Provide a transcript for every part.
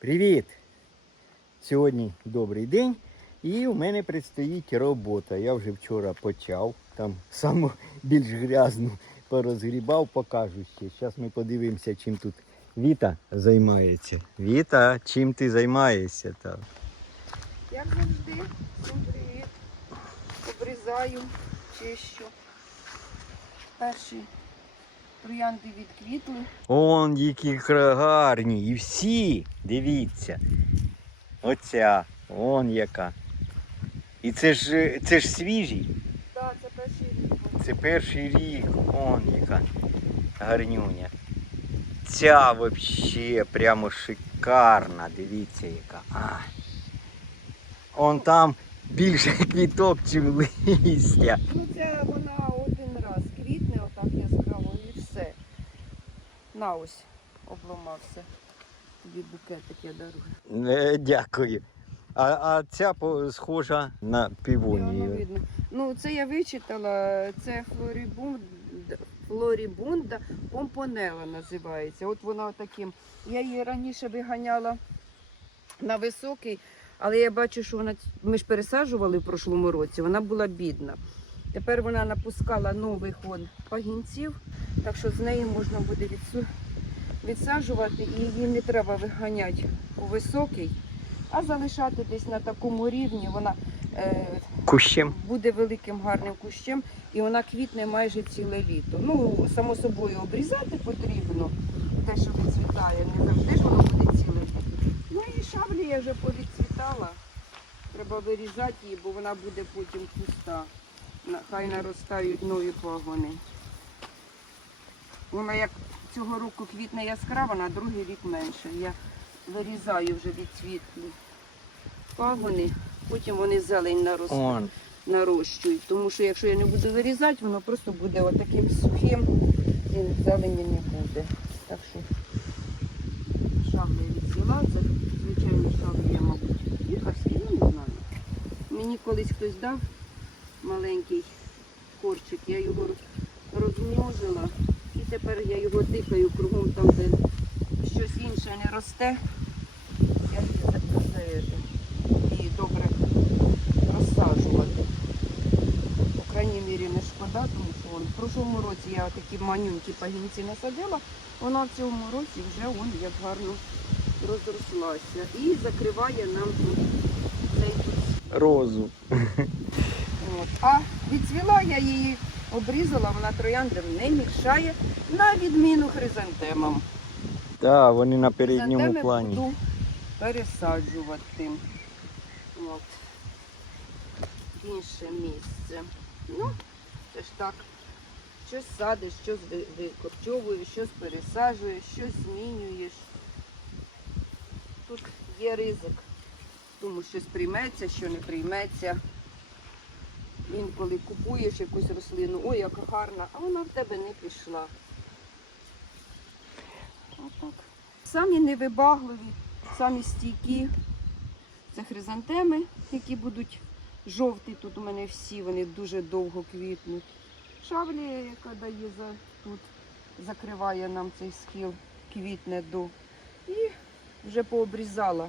Привіт! Сьогодні добрий день і у мене предстоїть робота. Я вже вчора почав, там саму більш грязну порозгрібав, покажу ще. Зараз ми подивимося, чим тут Віта займається. Віта, чим ти займаєшся там? Як завжди, всім привіт. Обрізаю, чищу. Перші троянди відквітли. Он які гарні. І всі, дивіться. Оця, он яка. І це ж, це ж свіжі. Так, це перший рік. Це перший рік, он яка гарнюня. Ця вообще прямо шикарна, дивіться яка. А. Он там більше квіток, чим листя. Ну це вона один раз квітне, отак яскраво і все. На ось обламався. Тобі букетик я дарую. Е, Дякую. А, а ця схожа на півонію. Ну, це я вичитала, це флорібунд, флорібунда помпонела називається. От вона таким. Я її раніше виганяла на високий, але я бачу, що вона ми ж пересаджували в прошлому році, вона була бідна. Тепер вона напускала нових он пагінців, так що з неї можна буде відсаджувати і її не треба виганяти у високий, а залишати десь на такому рівні. Вона е, Кущем. буде великим гарним кущем, і вона квітне майже ціле літо. Ну, само собою, обрізати потрібно те, що відцвітає, не завжди ж воно буде ціле літо. Ну і шавлія вже повідцвітала. Треба вирізати її, бо вона буде потім пуста. Хай наростають нові пагони. Вона як цього року квітне яскрава, на другий рік менше. Я вирізаю вже від відцвітлі пагони, потім вони зелень наростають нарощують. Тому що якщо я не буду вирізати, воно просто буде отаким сухим і зелені не буде. Так що шаблею відсіла, це звичайно шаблея, мабуть, лікарський, ну не знаю. Мені колись хтось дав маленький корчик, я його розмножила і тепер я його дихаю кругом там, де щось інше не росте. Я і добре розсаджувати. По крайній мірі не шкода, тому що вон, в прошлому році я такі манюнькі пагінці насадила, вона в цьому році вже вон як гарно розрослася. І закриває нам тут цей тут. Розу. От. А відцвіла я її, обрізала, вона трояндам не мішає, на відміну хризантемам. Так, вони на передньому Хризантеми плані. буду пересаджувати. От. В інше місце. Ну, це ж так. Щось садиш, щось ви- викорчовуєш, щось пересаджуєш, щось змінюєш. Тут є ризик, тому щось прийметься, що не прийметься. Інколи купуєш якусь рослину, ой, яка гарна, а вона в тебе не пішла. Отак. Самі невибагливі, самі стійкі. Це хризантеми, які будуть жовті. Тут у мене всі, вони дуже довго квітнуть. Шавлія, яка дає за тут, закриває нам цей схил, квітне до. І вже пообрізала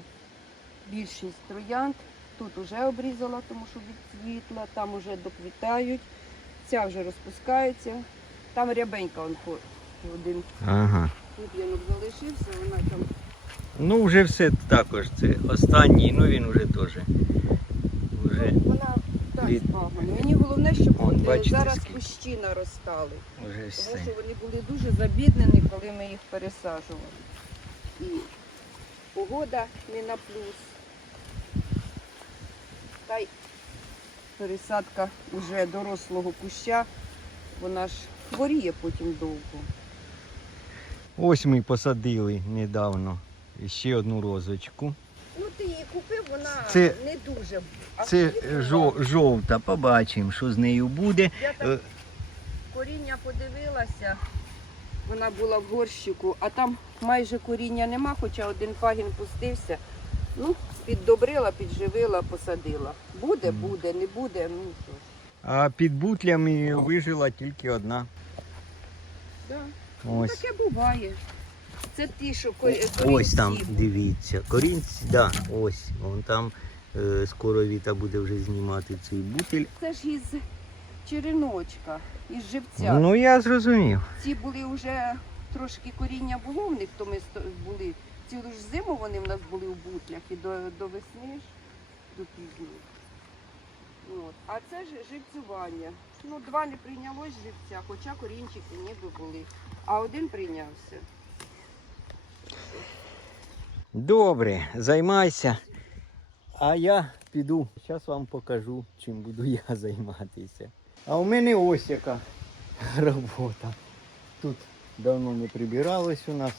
більшість троянд. Тут вже обрізала, тому що відцвітла, там вже доквітають. Ця вже розпускається. Там рябенька он один Ага. Куп'янок залишився, вона там Ну, вже все також. Це останній, ну він вже теж. Вже, ну, вона дасть від- пагон. Мені головне, щоб Он, бачите, зараз скільки? кущі наростали. вже Тому що вони були дуже забіднені, коли ми їх пересаджували. І погода не на плюс. Та й пересадка вже дорослого куща, вона ж хворіє потім довго. Ось ми посадили недавно ще одну розочку. Ну ти її купив, вона Це- не дуже. Це активна. жов- жовта, побачимо, що з нею буде. Я так Е, коріння подивилася, вона була в горщику, а там майже коріння нема, хоча один пагін пустився. Ну, піддобрила, підживила, посадила. Буде, буде, не буде. Ну що ж. А під бутлями вижила тільки одна. Да. Ну, Ось. таке буває. Це ті, що ко- Ось там, дивіться, корінці, да, ось, вон там е, скоро Віта буде вже знімати цей бутиль. Це ж із череночка, із живця. Ну я зрозумів. Ці були вже трошки коріння було в них, то ми сто- були. Цілу ж зиму вони в нас були в бутлях і до, до весни ж, до пізньої. От. А це ж живцювання. Ну, два не прийнялось живця, хоча корінчики ніби були. А один прийнявся. Добре, займайся. А я піду. Зараз вам покажу, чим буду я займатися. А у мене ось яка робота. Тут давно не прибиралось у нас.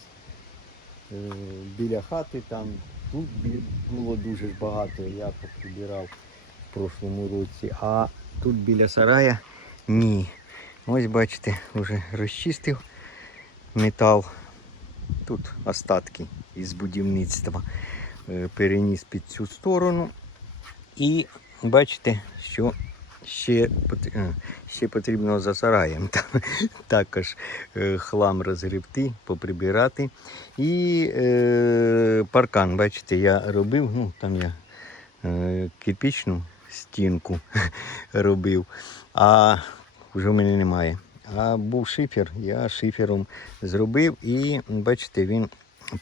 Е, Біля хати там. Тут було дуже ж багато, я поприбирав в прошлому році. А тут біля сарая ні. Ось бачите, вже розчистив метал. Тут остатки із будівництва е, переніс під цю сторону. І бачите, що ще, е, ще потрібно за сараєм там, також е, хлам розгребти, поприбирати. І е, паркан, бачите, я робив, ну там я е, кирпічну стінку робив, а вже в мене немає. А був шифер, я шифером зробив і бачите, він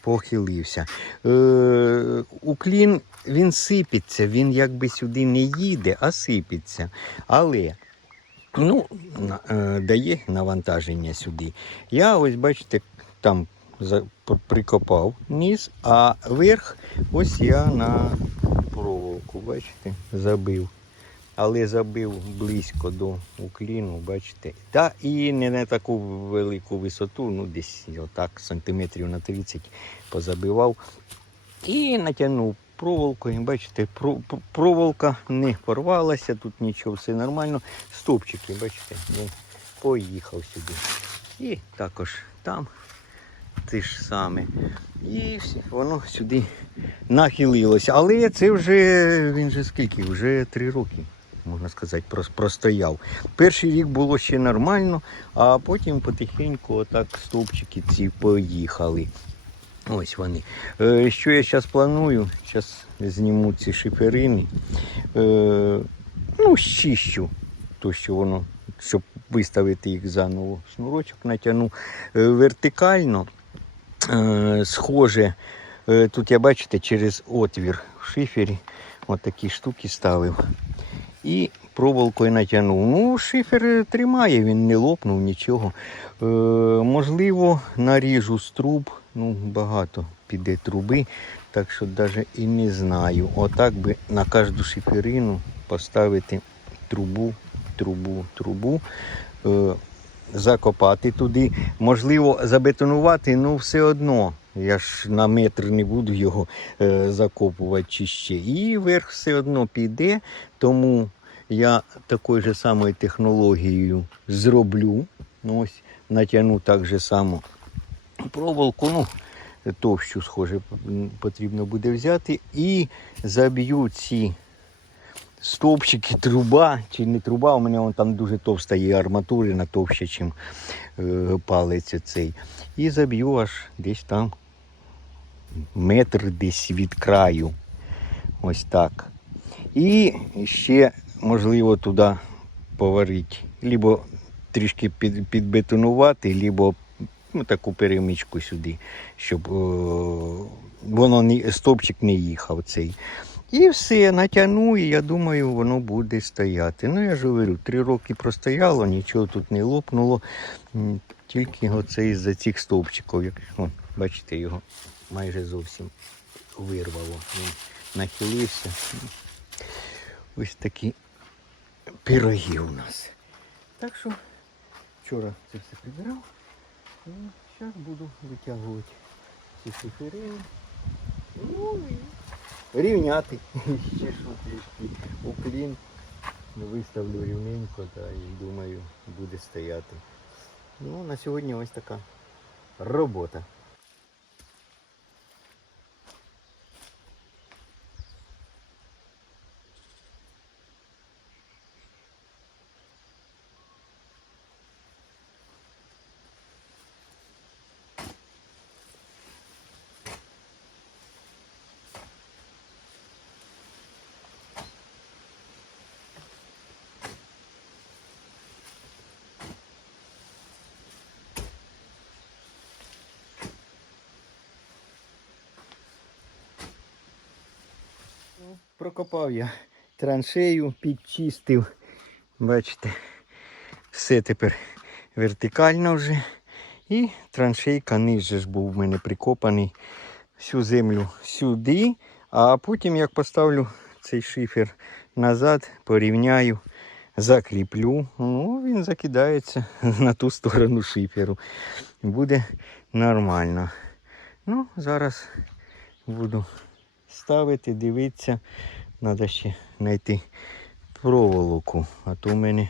похилився. Е, уклін він сипеться, він якби сюди не їде, а сипеться. Але ну, е, дає навантаження сюди. Я ось бачите, там прикопав низ, а верх ось я на проволоку, бачите, забив. Але забив близько до укліну, бачите. Та і не на таку велику висоту, ну десь отак сантиметрів на 30 позабивав. І натягнув проволокою. Бачите, про- про- проволока не порвалася, тут нічого, все нормально. Стовпчики, бачите, він поїхав сюди. І також там те ж саме. І воно сюди нахилилося. Але це вже він же скільки? Вже три роки, можна сказати, прос- простояв. Перший рік було ще нормально, а потім потихеньку отак стовпчики ці поїхали. Ось вони. Е, що я зараз планую? Зараз зніму ці шиферини. Е, ну, щищу, то що воно, щоб виставити їх заново. Шнурочок натягну е, вертикально, схоже. Тут я бачите, через отвір в шифері от такі штуки ставив. І проволокою натягнув. Ну, шифер тримає, він не лопнув нічого. Е, можливо, наріжу з труб. Ну, багато піде труби, так що навіть і не знаю. Отак би на кожну шиферину поставити трубу, трубу, трубу. Е, закопати туди. Можливо, забетонувати, ну все одно. Я ж на метр не буду його е, закопувати чи ще. І верх все одно піде, тому я такою же самою технологією зроблю. Ну, ось натягну так же само проволоку, ну, товщу, схоже, потрібно буде взяти. І заб'ю ці стовпчики, труба чи не труба, у мене вон там дуже товста є арматурина, товща, чим е, палець цей. І заб'ю аж десь там метр десь від краю. Ось так. І ще, можливо, туди поварити. Либо трішки під, підбетонувати, либо ну, таку перемичку сюди, щоб е, воно не, стовпчик не їхав цей. І все, натягну, і я думаю, воно буде стояти. Ну, я ж говорю, три роки простояло, нічого тут не лопнуло. Тільки оце із-за цих стовпчиків. Як, вон, бачите, його майже зовсім вирвало. Він нахилився. Ось такі пироги у нас. Так що вчора це все прибирав. Зараз буду витягувати ці шиферини. Ну рівняти. Ще трішки уклін. Виставлю рівненько та і думаю буде стояти. Ну, на сьогодні ось така робота. Прокопав я траншею, підчистив. Бачите, все тепер вертикально вже. І траншейка ниже ж був в мене прикопаний всю землю сюди. А потім, як поставлю цей шифер назад, порівняю, закріплю, ну, він закидається на ту сторону шиферу. Буде нормально. Ну, зараз буду ставити, дивитися. Треба ще знайти проволоку, а то в мене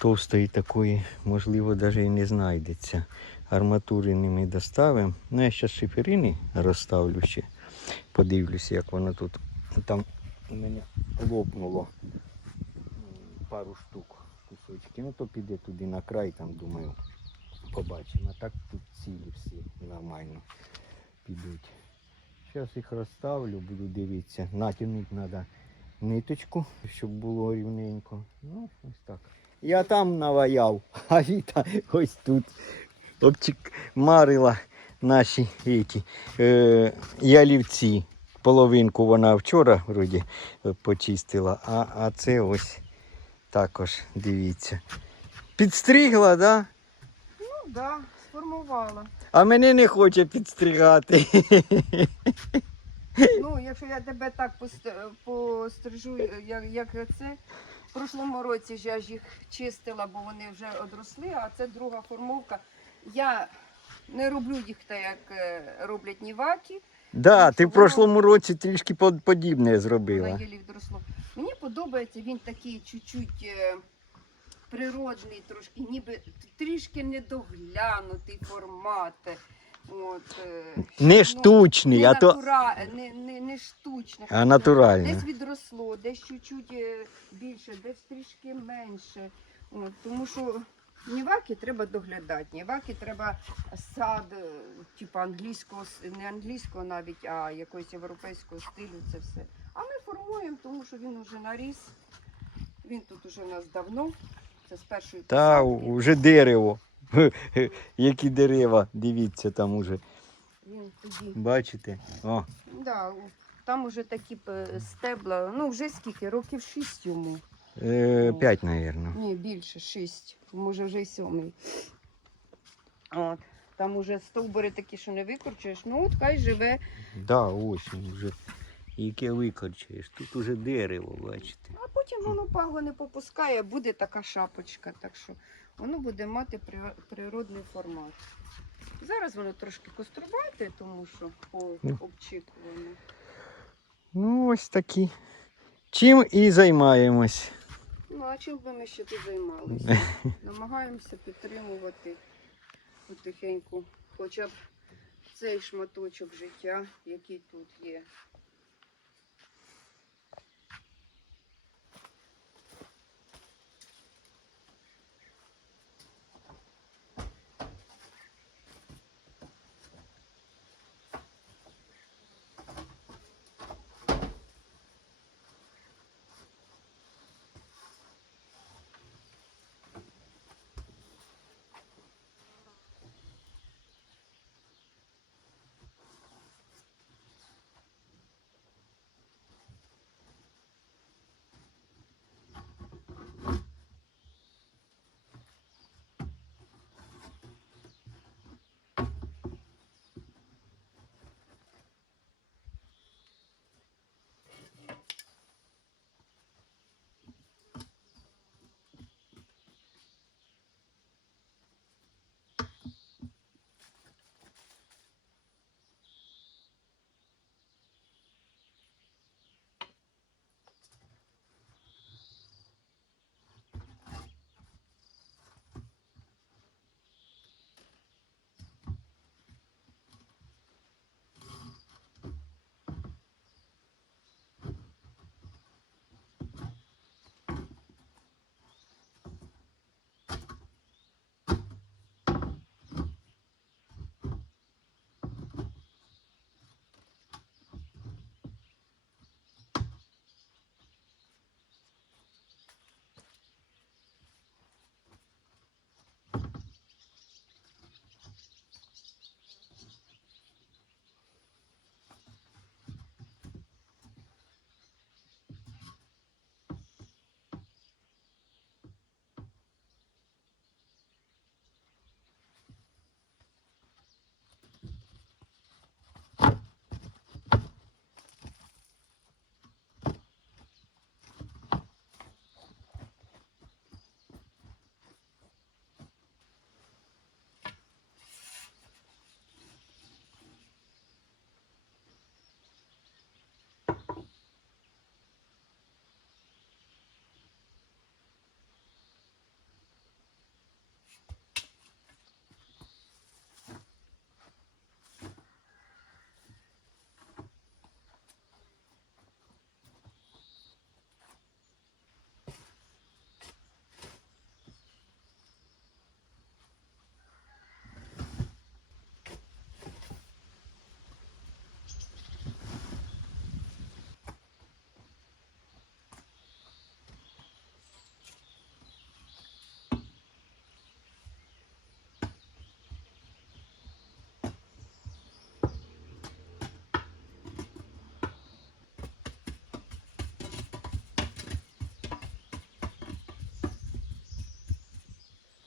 товстої такої, можливо, навіть і не знайдеться. Арматури не ми доставимо. Ну, я зараз шиферини розставлю ще. Подивлюся, як воно тут. Там у мене лопнуло пару штук кусочки. Ну то піде туди на край, там думаю, побачимо. А так тут цілі всі нормально підуть. Зараз їх розставлю, буду дивитися. Натягнути треба ниточку, щоб було рівненько. Ну, ось так. Я там наваяв, а Віта ось тут. Обчик марила наші еті, е, ялівці. Половинку вона вчора вроді почистила, а, а це ось також дивіться. Підстригла, да? Ну так, да, сформувала. А мене не хоче підстригати. Ну, якщо я тебе так пострижу, як, як це. В прошлому році ж я ж їх чистила, бо вони вже одросли, а це друга формовка. Я не роблю їх так, як е, роблять ніваки. Да, ти в прошлому році трішки подібне зробила. Мені подобається він такий чуть-чуть е, природний, трошки, ніби трішки недоглянутий формат. От, е, Не ну, штучний, не а то натура... не, не, не штучне. а натуральне. Десь відросло, десь чуть-чуть е, більше, десь трішки менше. От, тому що ніваки треба доглядати. Ніваки треба сад, е, типу англійського, с- не англійського навіть, а якогось європейського стилю. Це все. А ми формуємо, тому що він уже наріс. Він тут уже у нас давно. Це з першої Та посадки. вже дерево. Які дерева, дивіться там уже. Він тоді. Бачите? О, Да, у- там уже такі е, стебла. Ну вже скільки? Років шість йому. е, п'ять, мабуть. Ні, більше, шість, може вже й сьомий. От. Там уже стовбури такі, що не викручуєш. Ну от хай живе. Да, ось він вже. Яке викорчуєш. Тут уже дерево, бачите. Потім воно пагони попускає, буде така шапочка. Так що воно буде мати природний формат. Зараз воно трошки кострубате, тому що по Ну. обчікуванню. Ну, ось такі. Чим і займаємось. Ну, а чим би ми ще тут займалися? Намагаємося підтримувати потихеньку, хоча б цей шматочок життя, який тут є.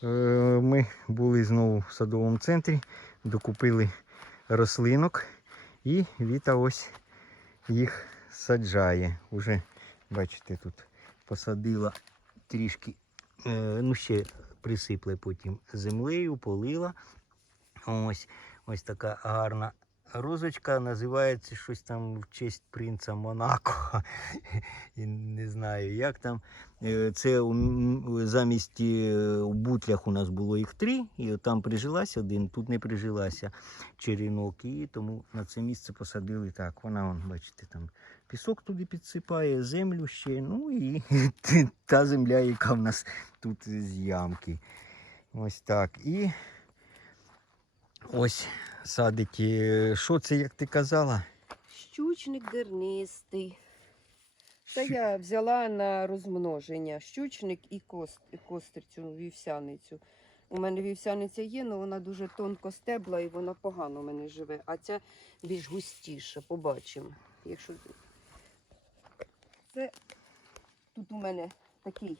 Ми були знову в садовому центрі, докупили рослинок і Віта ось їх саджає. Уже, бачите, тут посадила трішки, е, ну ще присипле потім землею, полила. Ось, ось така гарна розочка, називається щось там в честь принца Монако. І не знаю, як там. Е, Це замість е, у бутлях у нас було їх три, і там прижилася один, тут не прижилася черенок, і тому на це місце посадили так. Вона, вон, бачите, там пісок туди підсипає, землю ще, ну і та земля, яка в нас тут з ямки. Ось так. І ось садить. е, Що це, як ти казала? Щучник дернистий. Це я взяла на розмноження. Щучник і кост, кострицю, вівсяницю. У мене вівсяниця є, але вона дуже тонко стебла і вона погано в мене живе. А ця більш густіша, побачимо. Якщо... Це тут у мене такий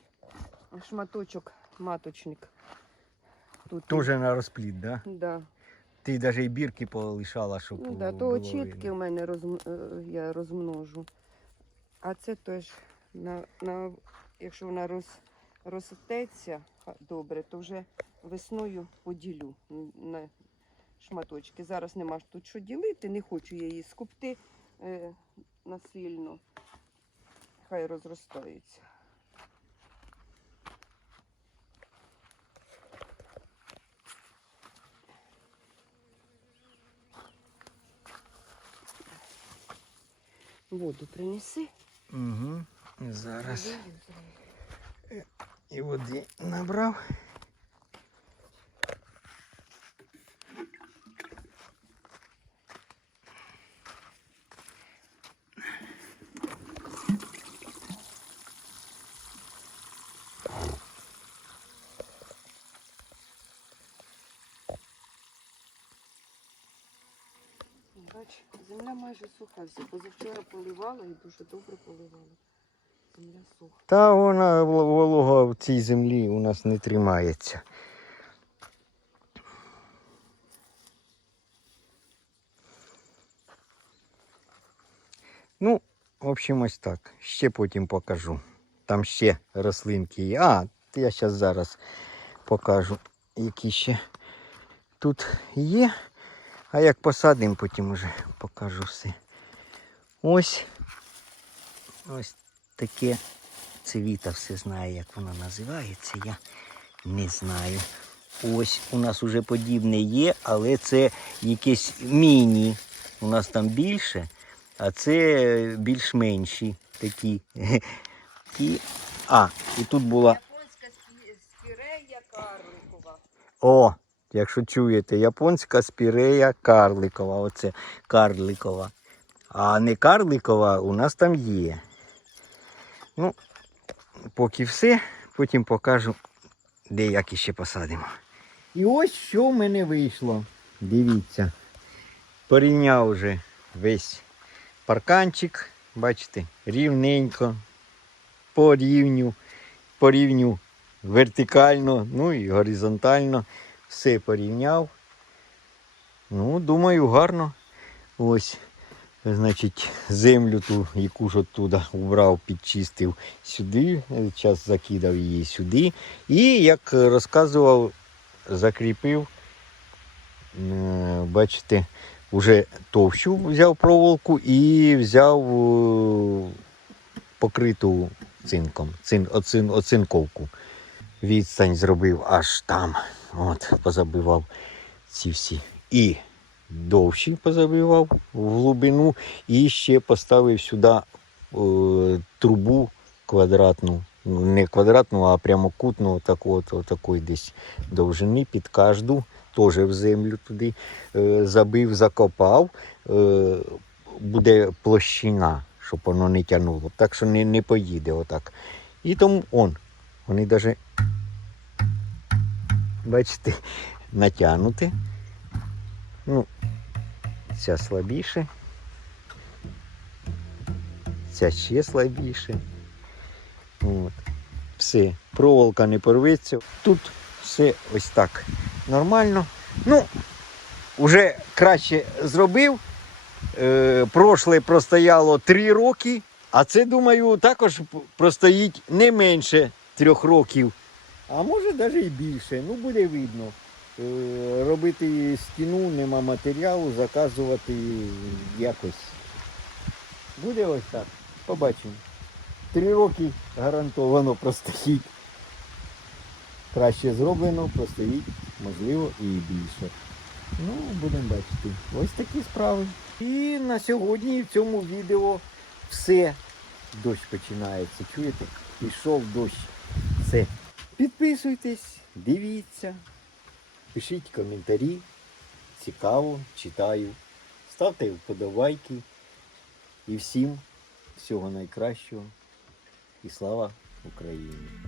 шматочок маточник. Тут Тоже на розплід, да? Да. Ти навіть і бірки полишала, щоб Ну, да, то було очітки видно. у мене розм... е, я розмножу. А це теж, на, на... якщо вона роз... розростеться ха- добре, то вже весною поділю на шматочки. Зараз нема тут що ділити, не хочу я її скупти е, насильно. Хай розростається. Воду принеси. Угу. Зараз і води набрав. Бач, земля майже суха вся. Позавчора поливала і дуже добре поливала. Земля суха. Та вона волога в цій землі у нас не тримається. Ну, в общем, ось так. Ще потім покажу. Там ще рослинки є. А, я зараз зараз покажу, які ще тут є. А як посадимо, потім вже покажу все. Ось. Ось таке це Віта все знає, як воно називається. Я не знаю. Ось у нас уже подібне є, але це якесь міні. У нас там більше, а це більш менші такі. І, а, і тут була. Японська спірея карликова. О, якщо чуєте, японська спірея карликова. Оце карликова. А не карликова у нас там є. Ну, поки все, потім покажу, де як іще посадимо. І ось що в мене вийшло. Дивіться. Порівняв вже весь парканчик. Бачите, рівненько, по рівню, по рівню вертикально, ну і горизонтально. Все порівняв. Ну, думаю, гарно. Ось, значить, землю ту, яку ж оттуда убрав, підчистив сюди, зараз закидав її сюди. І, як розказував, закріпив, е, бачите, вже товщу взяв проволоку і взяв е, покриту цинком, цин, оцин, оцинковку. Відстань зробив аж там. От, позабивав ці всі. І довші позабивав в глибину, і ще поставив сюди е, трубу квадратну. Ну, Не квадратну, а прямокутну, такої десь довжини під кожну, теж в землю туди е, забив, закопав. Е, буде площина, щоб воно не тягнуло. Так що не, не поїде отак. І тому он, вони навіть, бачите, натягнуті. Ну, ця слабіше. Ця ще слабіше. От. Все, проволока не порветься. Тут все ось так нормально. Ну, вже краще зробив. Е, прошле простояло 3 роки, а це, думаю, також простоїть не менше трьох років. А може навіть і більше. Ну, буде видно. Е, робити стіну, нема матеріалу, заказувати якось. Буде ось так. Побачимо. Три роки гарантовано простоїть. Краще зроблено, простоїть, можливо, і більше. Ну, будемо бачити. Ось такі справи. І на сьогодні в цьому відео все. Дощ починається. Чуєте? Пішов дощ. Все. Підписуйтесь, дивіться, пишіть коментарі. Цікаво, читаю. Ставте вподобайки. І всім всього найкращого. І слава Україні!